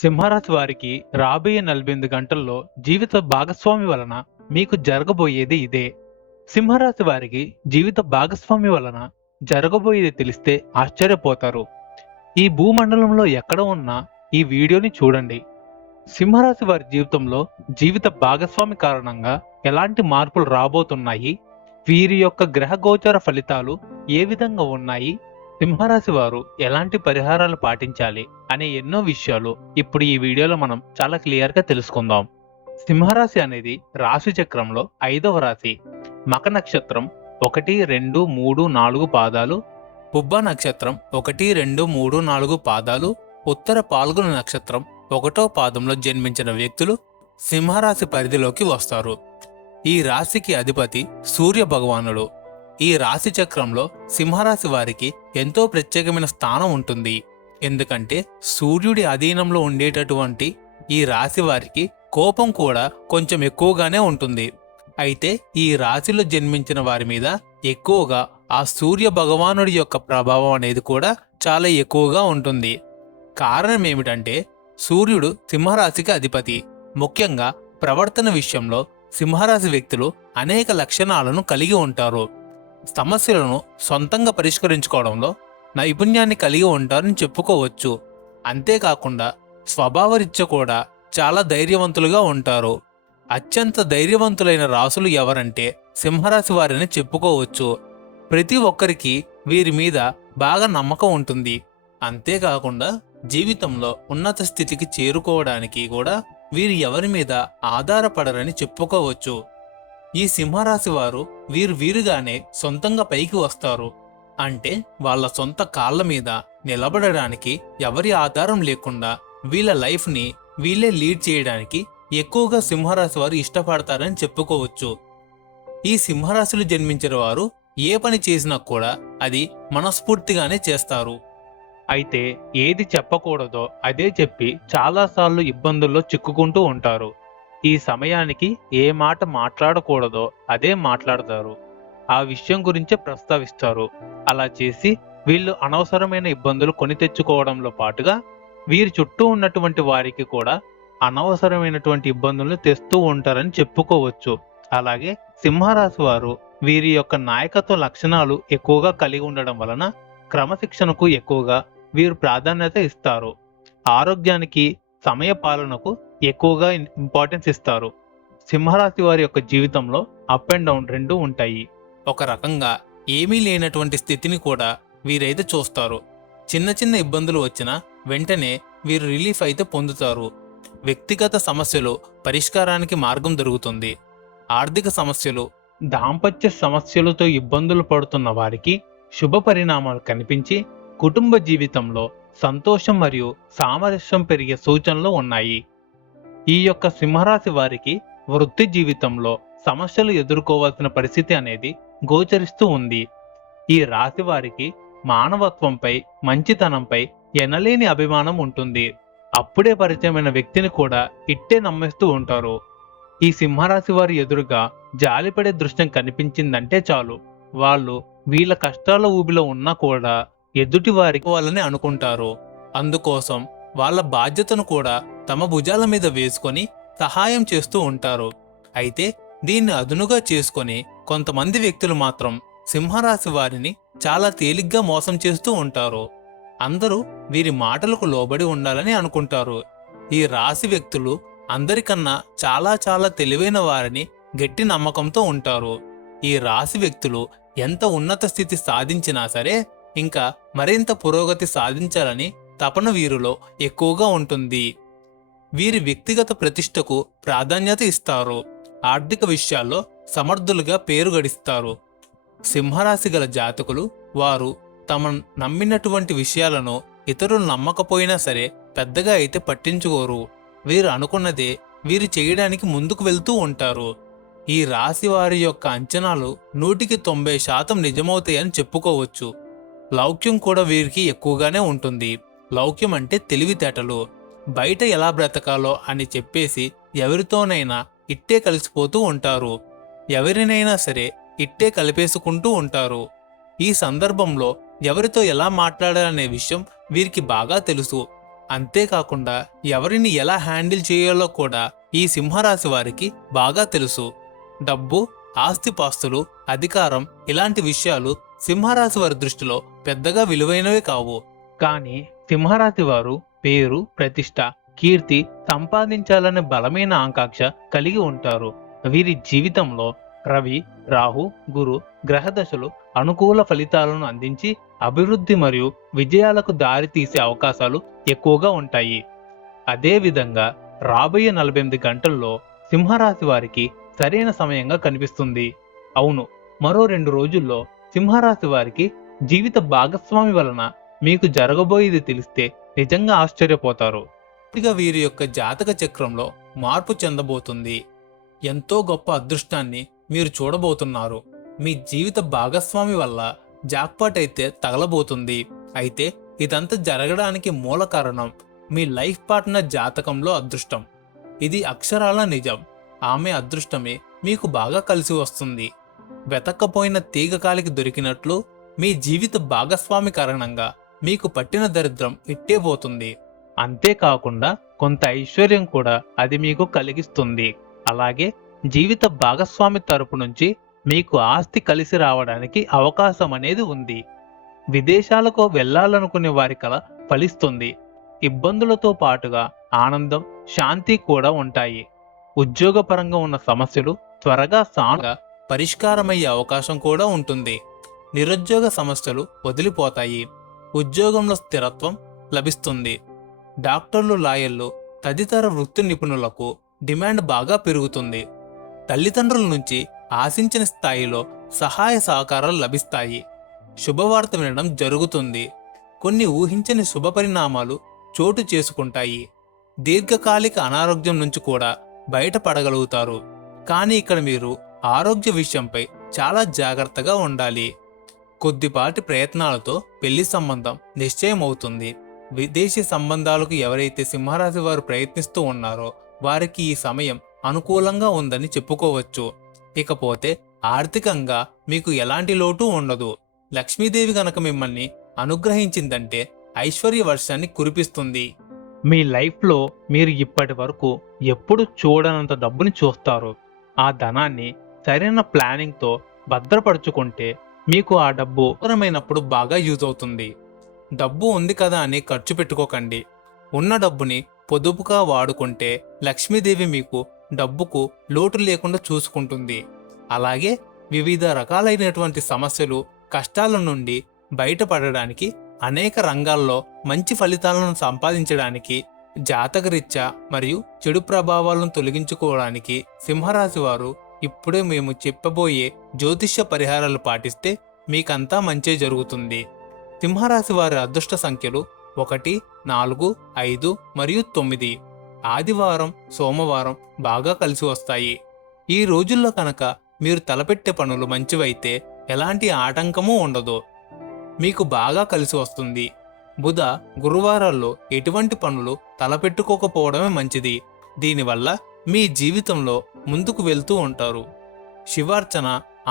సింహరాశి వారికి రాబోయే 48 గంటల్లో జీవిత భాగస్వామి వలన మీకు జరగబోయేది ఇదే. సింహరాశి వారికి జీవిత భాగస్వామి వలన జరగబోయేది తెలిస్తే ఆశ్చర్యపోతారు. ఈ భూమండలంలో ఎక్కడ ఉన్నా ఈ వీడియోని చూడండి. సింహరాశి వారి జీవితంలో జీవిత భాగస్వామి కారణంగా ఎలాంటి మార్పులు రాబోతున్నాయి, వీరి యొక్క గ్రహ గోచర ఫలితాలు ఏ విధంగా ఉన్నాయి, సింహరాశి వారు ఎలాంటి పరిహారాలు పాటించాలి అనే ఎన్నో విషయాలు ఇప్పుడు ఈ వీడియోలో మనం చాలా క్లియర్ గా తెలుసుకుందాం. సింహరాశి అనేది రాశి చక్రంలో 5వ రాశి. మక నక్షత్రం 1, 2, 3, 4 పాదాలు, పుబ్బ నక్షత్రం 1, 2, 3, 4 పాదాలు, ఉత్తర పాల్గొన నక్షత్రం 1వ పాదంలో జన్మించిన వ్యక్తులు సింహరాశి పరిధిలోకి వస్తారు. ఈ రాశికి అధిపతి సూర్య భగవానుడు. ఈ రాశి చక్రంలో సింహరాశి వారికి ఎంతో ప్రత్యేకమైన స్థానం ఉంటుంది. ఎందుకంటే సూర్యుడి అధీనంలో ఉండేటటువంటి ఈ రాశి వారికి కోపం కూడా కొంచెం ఎక్కువగానే ఉంటుంది. అయితే ఈ రాశిలో జన్మించిన వారి మీద ఎక్కువగా ఆ సూర్య భగవానుడి యొక్క ప్రభావం అనేది కూడా చాలా ఎక్కువగా ఉంటుంది. కారణం ఏమిటంటే సూర్యుడు సింహరాశికి అధిపతి. ముఖ్యంగా ప్రవర్తన విషయంలో సింహరాశి వ్యక్తులు అనేక లక్షణాలను కలిగి ఉంటారు. సమస్యలను సొంతంగా పరిష్కరించుకోవడంలో నైపుణ్యాన్ని కలిగి ఉంటారని చెప్పుకోవచ్చు. అంతేకాకుండా స్వభావరీత్యా కూడా చాలా ధైర్యవంతులుగా ఉంటారు. అత్యంత ధైర్యవంతులైన రాసులు ఎవరంటే సింహరాశి వారిని చెప్పుకోవచ్చు. ప్రతి ఒక్కరికి వీరి మీద బాగా నమ్మకం ఉంటుంది. అంతేకాకుండా జీవితంలో ఉన్నత స్థితికి చేరుకోవడానికి కూడా వీరు ఎవరి మీద ఆధారపడరని చెప్పుకోవచ్చు. ఈ సింహరాశి వారు వీరుగానే సొంతంగా పైకి వస్తారు. అంటే వాళ్ళ సొంత కాళ్ళ మీద నిలబడడానికి ఎవరి ఆధారం లేకుండా వీళ్ళ లైఫ్ని వీళ్ళే లీడ్ చేయడానికి ఎక్కువగా సింహరాశి వారు ఇష్టపడతారని చెప్పుకోవచ్చు. ఈ సింహరాశిలో జన్మించిన వారు ఏ పని చేసినా కూడా అది మనస్ఫూర్తిగానే చేస్తారు. అయితే ఏది చెప్పకూడదో అదే చెప్పి చాలాసార్లు ఇబ్బందుల్లో చిక్కుకుంటూ ఉంటారు. ఈ సమయానికి ఏ మాట మాట్లాడకూడదో అదే మాట్లాడతారు. ఆ విషయం గురించే ప్రస్తావిస్తారు. అలా చేసి వీళ్ళు అనవసరమైన ఇబ్బందులు కొని తెచ్చుకోవడంలో పాటుగా వీరి చుట్టూ ఉన్నటువంటి వారికి కూడా అనవసరమైనటువంటి ఇబ్బందులను తెస్తూ ఉంటారని చెప్పుకోవచ్చు. అలాగే సింహరాశి వారు వీరి యొక్క నాయకత్వ లక్షణాలు ఎక్కువగా కలిగి ఉండడం వలన క్రమశిక్షణకు ఎక్కువగా వీరు ప్రాధాన్యత ఇస్తారు. ఆరోగ్యానికి, సమయ పాలనకు ఎక్కువగా ఇంపార్టెన్స్ ఇస్తారు. సింహరాశి వారి యొక్క జీవితంలో అప్ అండ్ డౌన్ రెండూ ఉంటాయి. ఒక రకంగా ఏమీ లేనటువంటి స్థితిని కూడా వీరైతే చూస్తారు. చిన్న చిన్న ఇబ్బందులు వచ్చినా వెంటనే వీరు రిలీఫ్ అయితే పొందుతారు. వ్యక్తిగత సమస్యలు పరిష్కారానికి మార్గం దొరుకుతుంది. ఆర్థిక సమస్యలు, దాంపత్య సమస్యలతో ఇబ్బందులు పడుతున్న వారికి శుభ పరిణామాలు కనిపించి కుటుంబ జీవితంలో సంతోషం మరియు సామరస్యం పెరిగే సూచనలు ఉన్నాయి. ఈ యొక్క సింహరాశి వారికి వృత్తి జీవితంలో సమస్యలు ఎదుర్కోవాల్సిన పరిస్థితి అనేది గోచరిస్తూ ఉంది. ఈ రాశి వారికి మానవత్వంపై, మంచితనంపై ఎనలేని అభిమానం ఉంటుంది. అప్పుడే పరిచయమైన వ్యక్తిని కూడా ఇట్టే నమ్మేస్తూ ఉంటారు. ఈ సింహరాశి వారి ఎదురుగా జాలిపడే దృశ్యం కనిపించిందంటే చాలు, వాళ్ళు వీళ్ళ కష్టాల ఊబిలో ఉన్నా కూడా ఎదుటి వారికి వాళ్ళని అనుకుంటారు. అందుకోసం వాళ్ళ బాధ్యతను కూడా తమ భుజాల మీద వేసుకొని సహాయం చేస్తూ ఉంటారు. అయితే దీన్ని అదునుగా చేసుకొని కొంతమంది వ్యక్తులు మాత్రం సింహరాశి వారిని చాలా తేలిగ్గా మోసం చేస్తూ ఉంటారు. అందరూ వీరి మాటలకు లోబడి ఉండాలని అనుకుంటారు. ఈ రాశి వ్యక్తులు అందరికన్నా చాలా చాలా తెలివైన వారిని గట్టి నమ్మకంతో ఉంటారు. ఈ రాశి వ్యక్తులు ఎంత ఉన్నత స్థితి సాధించినా సరే ఇంకా మరింత పురోగతి సాధించాలని తపన వీరిలో ఎక్కువగా ఉంటుంది. వీరి వ్యక్తిగత ప్రతిష్టకు ప్రాధాన్యత ఇస్తారు. ఆర్థిక విషయాల్లో సమర్థులుగా పేరు గడిస్తారు. సింహరాశి గల జాతకులు వారు తమ నమ్మినటువంటి విషయాలను ఇతరులు నమ్మకపోయినా సరే పెద్దగా అయితే పట్టించుకోరు. వీరు అనుకున్నదే వీరు చేయడానికి ముందుకు వెళ్తూ ఉంటారు. ఈ రాశి వారి యొక్క అంచనాలు 100కి 90% నిజమవుతాయని చెప్పుకోవచ్చు. లౌక్యం కూడా వీరికి ఎక్కువగానే ఉంటుంది. లౌక్యం అంటే తెలివితేటలు. బయట ఎలా బ్రతకాలో అని చెప్పేసి ఎవరితోనైనా ఇట్టే కలిసిపోతూ ఉంటారు. ఎవరినైనా సరే ఇట్టే కలిపేసుకుంటూ ఉంటారు. ఈ సందర్భంలో ఎవరితో ఎలా మాట్లాడాలనే విషయం వీరికి బాగా తెలుసు. అంతేకాకుండా ఎవరిని ఎలా హ్యాండిల్ చేయాలో కూడా ఈ సింహరాశి వారికి బాగా తెలుసు. డబ్బు, ఆస్తిపాస్తులు, అధికారం ఇలాంటి విషయాలు సింహరాశి వారి దృష్టిలో పెద్దగా విలువైనవి కావు. కానీ సింహరాశి వారు పేరు, ప్రతిష్ట, కీర్తి సంపాదించాలనే బలమైన ఆకాంక్ష కలిగి ఉంటారు. వీరి జీవితంలో రవి, రాహు, గురు గ్రహదశలు అనుకూల ఫలితాలను అందించి అభివృద్ధి మరియు విజయాలకు దారి తీసే అవకాశాలు ఎక్కువగా ఉంటాయి. అదేవిధంగా రాబోయే 48 గంటల్లో సింహరాశి వారికి సరైన సమయంగా కనిపిస్తుంది. అవును, మరో 2 రోజుల్లో సింహరాశి వారికి జీవిత భాగస్వామి వలన మీకు జరగబోయేది తెలిస్తే నిజంగా ఆశ్చర్యపోతారు. వీరి యొక్క జాతక చక్రంలో మార్పు చెందబోతుంది. ఎంతో గొప్ప అదృష్టాన్ని మీరు చూడబోతున్నారు. మీ జీవిత భాగస్వామి వల్ల జాక్పాట్ అయితే తగలబోతుంది. అయితే ఇదంతా జరగడానికి మూల కారణం మీ లైఫ్ పార్ట్నర్ జాతకంలో అదృష్టం. ఇది అక్షరాల నిజం. ఆమె అదృష్టమే మీకు బాగా కలిసి వస్తుంది. వెతక్కపోయిన తీగకాలికి దొరికినట్లు మీ జీవిత భాగస్వామి కారణంగా మీకు పట్టిన దరిద్రం ఇట్టే పోతుంది. అంతేకాకుండా కొంత ఐశ్వర్యం కూడా అది మీకు కలిగిస్తుంది. అలాగే జీవిత భాగస్వామి తరపు నుంచి మీకు ఆస్తి కలిసి రావడానికి అవకాశం అనేది ఉంది. విదేశాలకు వెళ్లాలనుకునే వారి కల ఫలిస్తుంది. ఇబ్బందులతో పాటుగా ఆనందం, శాంతి కూడా ఉంటాయి. ఉద్యోగపరంగా ఉన్న సమస్యలు త్వరగా పరిష్కారమయ్యే అవకాశం కూడా ఉంటుంది. నిరుద్యోగ సమస్యలు వదిలిపోతాయి. ఉద్యోగంలో స్థిరత్వం లభిస్తుంది. డాక్టర్లు, లాయర్లు తదితర వృత్తి నిపుణులకు డిమాండ్ బాగా పెరుగుతుంది. తల్లిదండ్రుల నుంచి ఆశించిన స్థాయిలో సహాయ సహకారాలు లభిస్తాయి. శుభవార్త వినడం జరుగుతుంది. కొన్ని ఊహించని శుభ పరిణామాలు చోటు చేసుకుంటాయి. దీర్ఘకాలిక అనారోగ్యం నుంచి కూడా బయటపడగలుగుతారు. కానీ ఇక్కడ మీరు ఆరోగ్య విషయంపై చాలా జాగ్రత్తగా ఉండాలి. కొద్దిపాటి ప్రయత్నాలతో పెళ్లి సంబంధం నిశ్చయమవుతుంది. విదేశీ సంబంధాలకు ఎవరైతే సింహరాశి వారు ప్రయత్నిస్తూ ఉన్నారో వారికి ఈ సమయం అనుకూలంగా ఉందని చెప్పుకోవచ్చు. ఇకపోతే ఆర్థికంగా మీకు ఎలాంటి లోటు ఉండదు. లక్ష్మీదేవి గనక మిమ్మల్ని అనుగ్రహించిందంటే ఐశ్వర్య వర్షాన్ని కురిపిస్తుంది. మీ లైఫ్లో మీరు ఇప్పటి వరకు ఎప్పుడు చూడనంత డబ్బుని చూస్తారు. ఆ ధనాన్ని సరైన ప్లానింగ్తో భద్రపరుచుకుంటే మీకు ఆ డబ్బు అవసరమైనప్పుడు బాగా యూజ్ అవుతుంది. డబ్బు ఉంది కదా అని ఖర్చు పెట్టుకోకండి. ఉన్న డబ్బుని పొదుపుగా వాడుకుంటే లక్ష్మీదేవి మీకు డబ్బుకు లోటు లేకుండా చూసుకుంటుంది. అలాగే వివిధ రకాలైనటువంటి సమస్యలు, కష్టాల నుండి బయటపడడానికి, అనేక రంగాల్లో మంచి ఫలితాలను సంపాదించడానికి, జాతకరీత్యా మరియు చెడు ప్రభావాలను తొలగించుకోవడానికి సింహరాశి వారు ఇప్పుడే మేము చెప్పబోయే జ్యోతిష్య పరిహారాలు పాటిస్తే మీకంతా మంచే జరుగుతుంది. సింహరాశి వారి అదృష్ట సంఖ్యలు 1, 4, 5 మరియు 9. ఆదివారం, సోమవారం బాగా కలిసి వస్తాయి. ఈ రోజుల్లో కనుక మీరు తలపెట్టే పనులు మంచివైతే ఎలాంటి ఆటంకమూ ఉండదు. మీకు బాగా కలిసి వస్తుంది. బుధ, గురువారాల్లో ఎటువంటి పనులు తలపెట్టుకోకపోవడమే మంచిది. దీనివల్ల మీ జీవితంలో ముందుకు వెళ్తూ ఉంటారు. శివార్చన,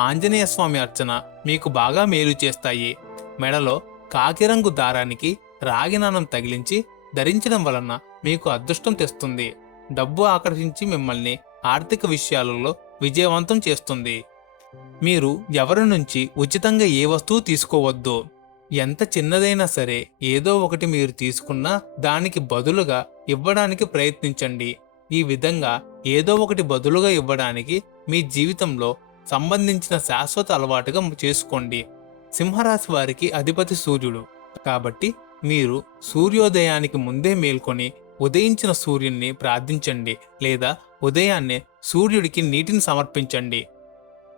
ఆంజనేయ స్వామి అర్చన మీకు బాగా మేలు చేస్తాయి. మెడలో కాకిరంగు దారానికి రాగినాణం తగిలించి ధరించడం వలన మీకు అదృష్టం తెస్తుంది. డబ్బు ఆకర్షించి మిమ్మల్ని ఆర్థిక విషయాలలో విజయవంతం చేస్తుంది. మీరు ఎవరి నుంచి ఉచితంగా ఏ వస్తువు తీసుకోవద్దు. ఎంత చిన్నదైనా సరే ఏదో ఒకటి మీరు తీసుకున్నా దానికి బదులుగా ఇవ్వడానికి ప్రయత్నించండి. ఈ విధంగా ఏదో ఒకటి బదులుగా ఇవ్వడానికి మీ జీవితంలో సంబంధించిన శాశ్వత అలవాటుగా చేసుకోండి. సింహరాశి వారికి అధిపతి సూర్యుడు కాబట్టి మీరు సూర్యోదయానికి ముందే మేల్కొని ఉదయించిన సూర్యుడిని ప్రార్థించండి, లేదా ఉదయాన్నే సూర్యుడికి నీటిని సమర్పించండి.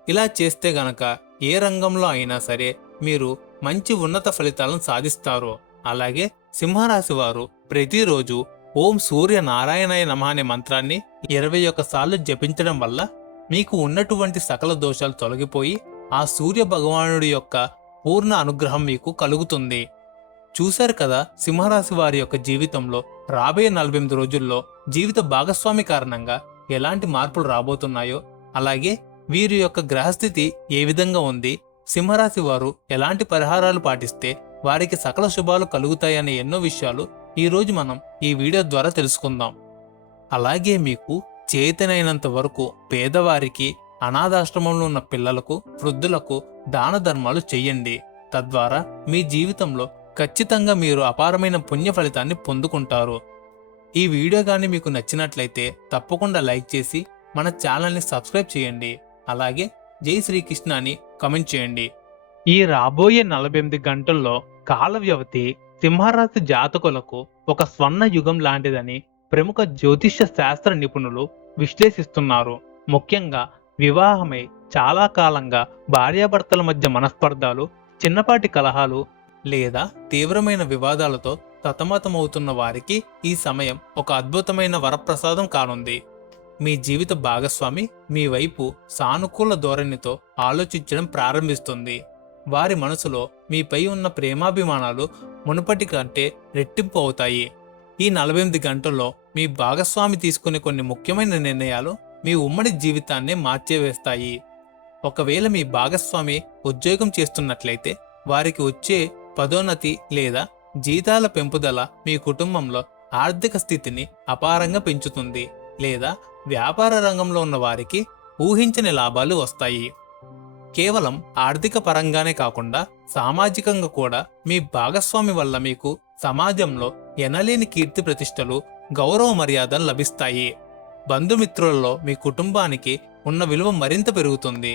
ఇలా చేస్తే గనక ఏ రంగంలో అయినా సరే మీరు మంచి ఉన్నత ఫలితాలను సాధిస్తారు. అలాగే సింహరాశి వారు ప్రతిరోజు ఓం సూర్య నారాయణాయ నమః అనే మంత్రాన్ని 21 సార్లు జపించడం వల్ల మీకు ఉన్నటువంటి సకల దోషాలు తొలగిపోయి ఆ సూర్య భగవానుడి యొక్క పూర్ణ అనుగ్రహం మీకు కలుగుతుంది. చూశారు కదా సింహరాశి వారి యొక్క జీవితంలో రాబోయే 48 రోజుల్లో జీవిత భాగస్వామి కారణంగా ఎలాంటి మార్పులు రాబోతున్నాయో, అలాగే వీరి యొక్క గ్రహస్థితి ఏ విధంగా ఉంది, సింహరాశి వారు ఎలాంటి పరిహారాలు పాటిస్తే వారికి సకల శుభాలు కలుగుతాయనే ఎన్నో విషయాలు ఈరోజు మనం ఈ వీడియో ద్వారా తెలుసుకుందాం. అలాగే మీకు చేతనైనంత వరకు పేదవారికి, అనాథాశ్రమంలో ఉన్న పిల్లలకు, వృద్ధులకు దాన ధర్మాలు చెయ్యండి. తద్వారా మీ జీవితంలో ఖచ్చితంగా మీరు అపారమైన పుణ్య ఫలితాన్ని పొందుకుంటారు. ఈ వీడియో కానీ మీకు నచ్చినట్లయితే తప్పకుండా లైక్ చేసి మన ఛానల్ని సబ్స్క్రైబ్ చేయండి. అలాగే జై శ్రీకృష్ణ అని కామెంట్ చేయండి. ఈ రాబోయే 48 గంటల్లో కాల వ్యవధి సింహరాశి జాతకులకు ఒక స్వర్ణ యుగం లాంటిదని ప్రముఖ జ్యోతిష్య శాస్త్ర నిపుణులు విశ్లేషిస్తున్నారు. ముఖ్యంగా వివాహమై చాలా కాలంగా భార్యాభర్తల మధ్య మనస్పర్ధాలు, చిన్నపాటి కలహాలు లేదా తీవ్రమైన వివాదాలతో సతమతమవుతున్న వారికి ఈ సమయం ఒక అద్భుతమైన వరప్రసాదం కానుంది. మీ జీవిత భాగస్వామి మీ వైపు సానుకూల ధోరణితో ఆలోచించడం ప్రారంభిస్తుంది. వారి మనసులో మీపై ఉన్న ప్రేమాభిమానాలు మునుపటి కంటే రెట్టింపు అవుతాయి. ఈ 48 గంటల్లో మీ భాగస్వామి తీసుకునే కొన్ని ముఖ్యమైన నిర్ణయాలు మీ ఉమ్మడి జీవితాన్నే మార్చేవేస్తాయి. ఒకవేళ మీ భాగస్వామి ఉద్యోగం చేస్తున్నట్లయితే వారికి వచ్చే పదోన్నతి లేదా జీతాల పెంపుదల మీ కుటుంబంలో ఆర్థిక స్థితిని అపారంగా పెంచుతుంది. లేదా వ్యాపార రంగంలో ఉన్న వారికి ఊహించని లాభాలు వస్తాయి. కేవలం ఆర్థిక పరంగానే కాకుండా సామాజికంగా కూడా మీ భాగస్వామి వల్ల మీకు సమాజంలో ఎనలేని కీర్తి ప్రతిష్టలు, గౌరవ మర్యాదలు లభిస్తాయి. బంధుమిత్రులలో మీ కుటుంబానికి ఉన్న విలువ మరింత పెరుగుతుంది.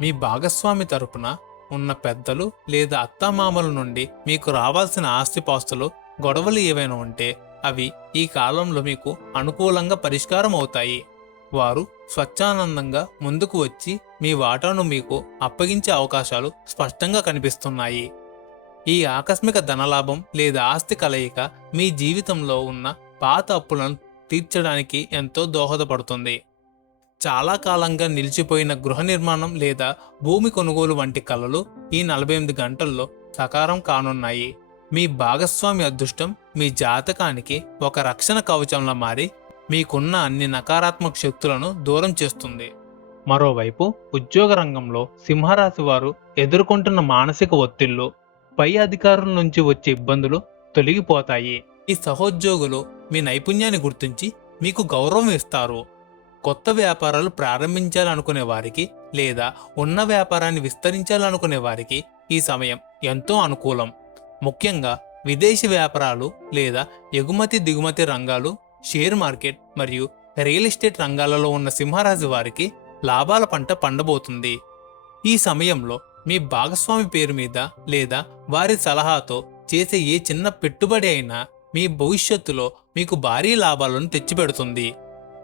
మీ భాగస్వామి తరపున ఉన్న పెద్దలు లేదా అత్తామామల నుండి మీకు రావాల్సిన ఆస్తిపాస్తులు, గొడవలు ఏవైనా ఉంటే అవి ఈ కాలంలో మీకు అనుకూలంగా పరిష్కారం అవుతాయి. వారు స్వచ్ఛానందంగా ముందుకు వచ్చి మీ వాటాను మీకు అప్పగించే అవకాశాలు స్పష్టంగా కనిపిస్తున్నాయి. ఈ ఆకస్మిక ధనలాభం లేదా ఆస్తి కలయిక మీ జీవితంలో ఉన్న పాత అప్పులను తీర్చడానికి ఎంతో దోహదపడుతుంది. చాలా కాలంగా నిలిచిపోయిన గృహ నిర్మాణం లేదా భూమి కొనుగోలు వంటి కలలు ఈ 48 గంటల్లో సకారం కానున్నాయి. మీ భాగస్వామి అదృష్టం మీ జాతకానికి ఒక రక్షణ కవచంలా మారి మీకున్న అన్ని నకారాత్మక శక్తులను దూరం చేస్తుంది. మరోవైపు ఉద్యోగ రంగంలో సింహరాశి వారు ఎదుర్కొంటున్న మానసిక ఒత్తిళ్లు, పై అధికారుల నుంచి వచ్చే ఇబ్బందులు తొలగిపోతాయి. ఈ సహోద్యోగులు మీ నైపుణ్యాన్ని గుర్తించి మీకు గౌరవం ఇస్తారు. కొత్త వ్యాపారాలు ప్రారంభించాలనుకునే వారికి లేదా ఉన్న వ్యాపారాన్ని విస్తరించాలనుకునే వారికి ఈ సమయం ఎంతో అనుకూలం. ముఖ్యంగా విదేశీ వ్యాపారాలు లేదా ఎగుమతి దిగుమతి రంగాలు, షేర్ మార్కెట్ మరియు రియల్ ఎస్టేట్ రంగాలలో ఉన్న సింహరాశి వారికి లాభాల పంట పండబోతుంది. ఈ సమయంలో మీ భాగస్వామి పేరు మీద లేదా వారి సలహాతో చేసే ఏ చిన్న పెట్టుబడి అయినా మీ భవిష్యత్తులో మీకు భారీ లాభాలను తెచ్చిపెడుతుంది.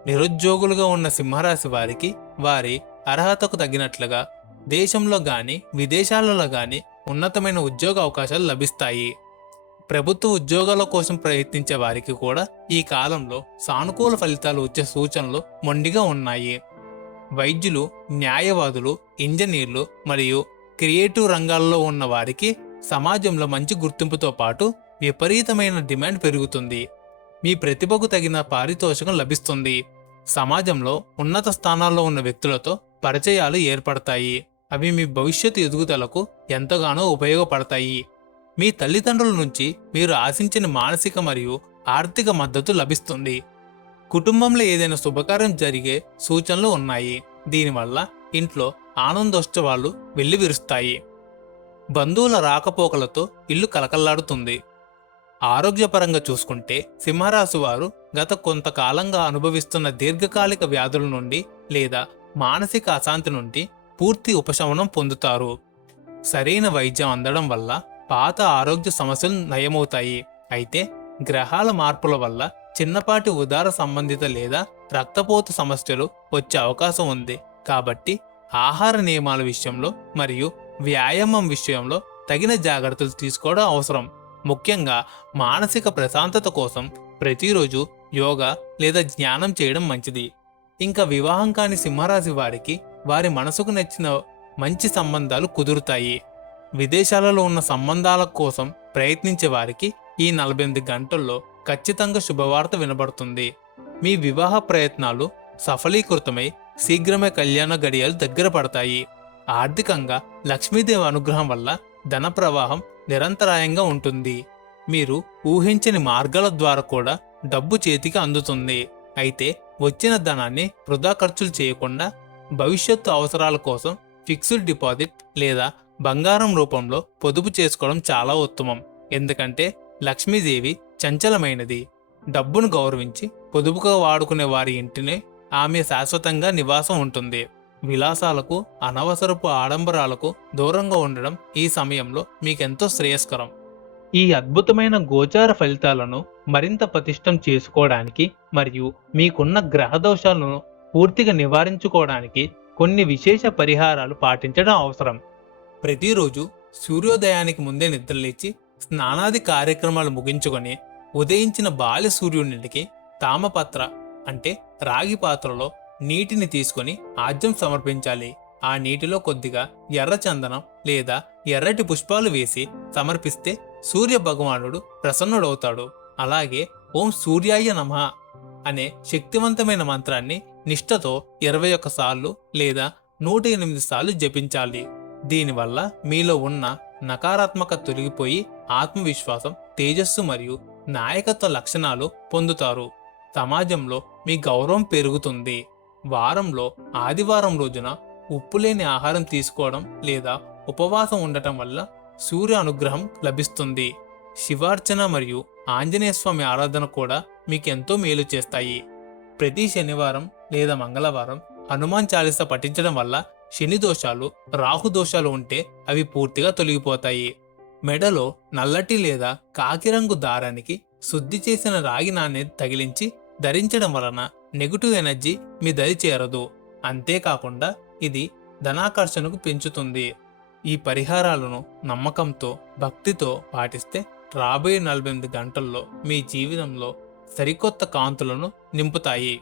నిరుద్యోగులుగా ఉన్న సింహరాశి వారికి వారి అర్హతకు తగినట్లుగా దేశంలో గాని విదేశాలలో గాని ఉన్నతమైన ఉద్యోగ అవకాశాలు లభిస్తాయి. ప్రభుత్వ ఉద్యోగాల కోసం ప్రయత్నించే వారికి కూడా ఈ కాలంలో సానుకూల ఫలితాలు వచ్చే సూచనలు మొండిగా ఉన్నాయి. వైద్యులు, న్యాయవాదులు, ఇంజనీర్లు మరియు క్రియేటివ్ రంగాల్లో ఉన్న వారికి సమాజంలో మంచి గుర్తింపుతో పాటు విపరీతమైన డిమాండ్ పెరుగుతుంది. మీ ప్రతిభకు తగిన పారితోషికం లభిస్తుంది. సమాజంలో ఉన్నత స్థానాల్లో ఉన్న వ్యక్తులతో పరిచయాలు ఏర్పడతాయి. అవి మీ భవిష్యత్తు ఎదుగుదలకు ఎంతగానో ఉపయోగపడతాయి. మీ తల్లిదండ్రుల నుంచి మీరు ఆశించిన మానసిక మరియు ఆర్థిక మద్దతు లభిస్తుంది. కుటుంబంలో ఏదైనా శుభకార్యం జరిగే సూచనలు ఉన్నాయి. దీనివల్ల ఇంట్లో ఆనందోత్సవాలు వెల్లివిరుస్తాయి. బంధువుల రాకపోకలతో ఇల్లు కలకల్లాడుతుంది. ఆరోగ్యపరంగా చూసుకుంటే సింహరాశి వారు గత కొంతకాలంగా అనుభవిస్తున్న దీర్ఘకాలిక వ్యాధుల నుండి లేదా మానసిక అశాంతి నుండి పూర్తి ఉపశమనం పొందుతారు. సరైన వైద్యం అందడం వల్ల పాత ఆరోగ్య సమస్యలు నయమవుతాయి. అయితే గ్రహాల మార్పుల వల్ల చిన్నపాటి ఉదార సంబంధిత లేదా రక్తపోటు సమస్యలు వచ్చే అవకాశం ఉంది. కాబట్టి ఆహార నియమాల విషయంలో మరియు వ్యాయామం విషయంలో తగిన జాగ్రత్తలు తీసుకోవడం అవసరం. ముఖ్యంగా మానసిక ప్రశాంతత కోసం ప్రతిరోజు యోగా లేదా ధ్యానం చేయడం మంచిది. ఇంకా వివాహం కాని సింహరాశి వారికి వారి మనసుకు నచ్చిన మంచి సంబంధాలు కుదురుతాయి. విదేశాలలో ఉన్న సంబంధాల కోసం ప్రయత్నించే వారికి ఈ 48 గంటల్లో ఖచ్చితంగా శుభవార్త వినబడుతుంది. మీ వివాహ ప్రయత్నాలు సఫలీకృతమై శీఘ్రమే కళ్యాణ గడియలు దగ్గర పడతాయి. ఆర్థికంగా లక్ష్మీదేవి అనుగ్రహం వల్ల ధన ప్రవాహం నిరంతరాయంగా ఉంటుంది. మీరు ఊహించని మార్గాల ద్వారా కూడా డబ్బు చేతికి అందుతుంది. అయితే వచ్చిన ధనాన్ని వృధా ఖర్చులు చేయకుండా భవిష్యత్తు అవసరాల కోసం ఫిక్స్డ్ డిపాజిట్ లేదా బంగారం రూపంలో పొదుపు చేసుకోవడం చాలా ఉత్తమం. ఎందుకంటే లక్ష్మీదేవి చంచలమైనది. డబ్బును గౌరవించి పొదుపుగా వాడుకునే వారి ఇంటినే ఆమె శాశ్వతంగా నివాసం ఉంటుంది. విలాసాలకు, అనవసరపు ఆడంబరాలకు దూరంగా ఉండడం ఈ సమయంలో మీకెంతో శ్రేయస్కరం. ఈ అద్భుతమైన గోచార ఫలితాలను మరింత పటిష్టం చేసుకోవడానికి మరియు మీకున్న గ్రహ దోషాలను పూర్తిగా నివారించుకోవడానికి కొన్ని విశేష పరిహారాలు పాటించడం అవసరం. ప్రతిరోజు సూర్యోదయానికి ముందే నిద్రలేచి స్నానాది కార్యక్రమాలు ముగించుకొని ఉదయించిన బాల్య సూర్యునికి తామపత్ర అంటే రాగి పాత్రలో నీటిని తీసుకొని ఆజ్యం సమర్పించాలి. ఆ నీటిలో కొద్దిగా ఎర్ర చందనం లేదా ఎర్రటి పుష్పాలు వేసి సమర్పిస్తే సూర్య భగవానుడు ప్రసన్నుడవుతాడు. అలాగే ఓం సూర్యాయ నమః అనే శక్తివంతమైన మంత్రాన్ని నిష్ఠతో 21 సార్లు లేదా 108 సార్లు జపించాలి. దీనివల్ల మీలో ఉన్న నకారాత్మక తొలగిపోయి ఆత్మవిశ్వాసం, తేజస్సు మరియు నాయకత్వ లక్షణాలు పొందుతారు. సమాజంలో మీ గౌరవం పెరుగుతుంది. వారంలో ఆదివారం రోజున ఉప్పులేని ఆహారం తీసుకోవడం లేదా ఉపవాసం ఉండటం వల్ల సూర్య అనుగ్రహం లభిస్తుంది. శివార్చన మరియు ఆంజనేయ స్వామి ఆరాధన కూడా మీకెంతో మేలు చేస్తాయి. ప్రతి శనివారం లేదా మంగళవారం హనుమాన్ చాలీస పఠించడం వల్ల శని దోషాలు, రాహు దోషాలు ఉంటే అవి పూర్తిగా తొలగిపోతాయి. మెడలో నల్లటి లేదా కాకిరంగు దారానికి శుద్ధి చేసిన రాగి నాణ్యత తగిలించి ధరించడం వలన నెగటివ్ ఎనర్జీ మీ దరి చేరదు. అంతేకాకుండా ఇది ధనాకర్షణకు పెంచుతుంది. ఈ పరిహారాలను నమ్మకంతో, భక్తితో పాటిస్తే రాబోయే 48 గంటల్లో మీ జీవితంలో సరికొత్త కాంతులను నింపుతాయి.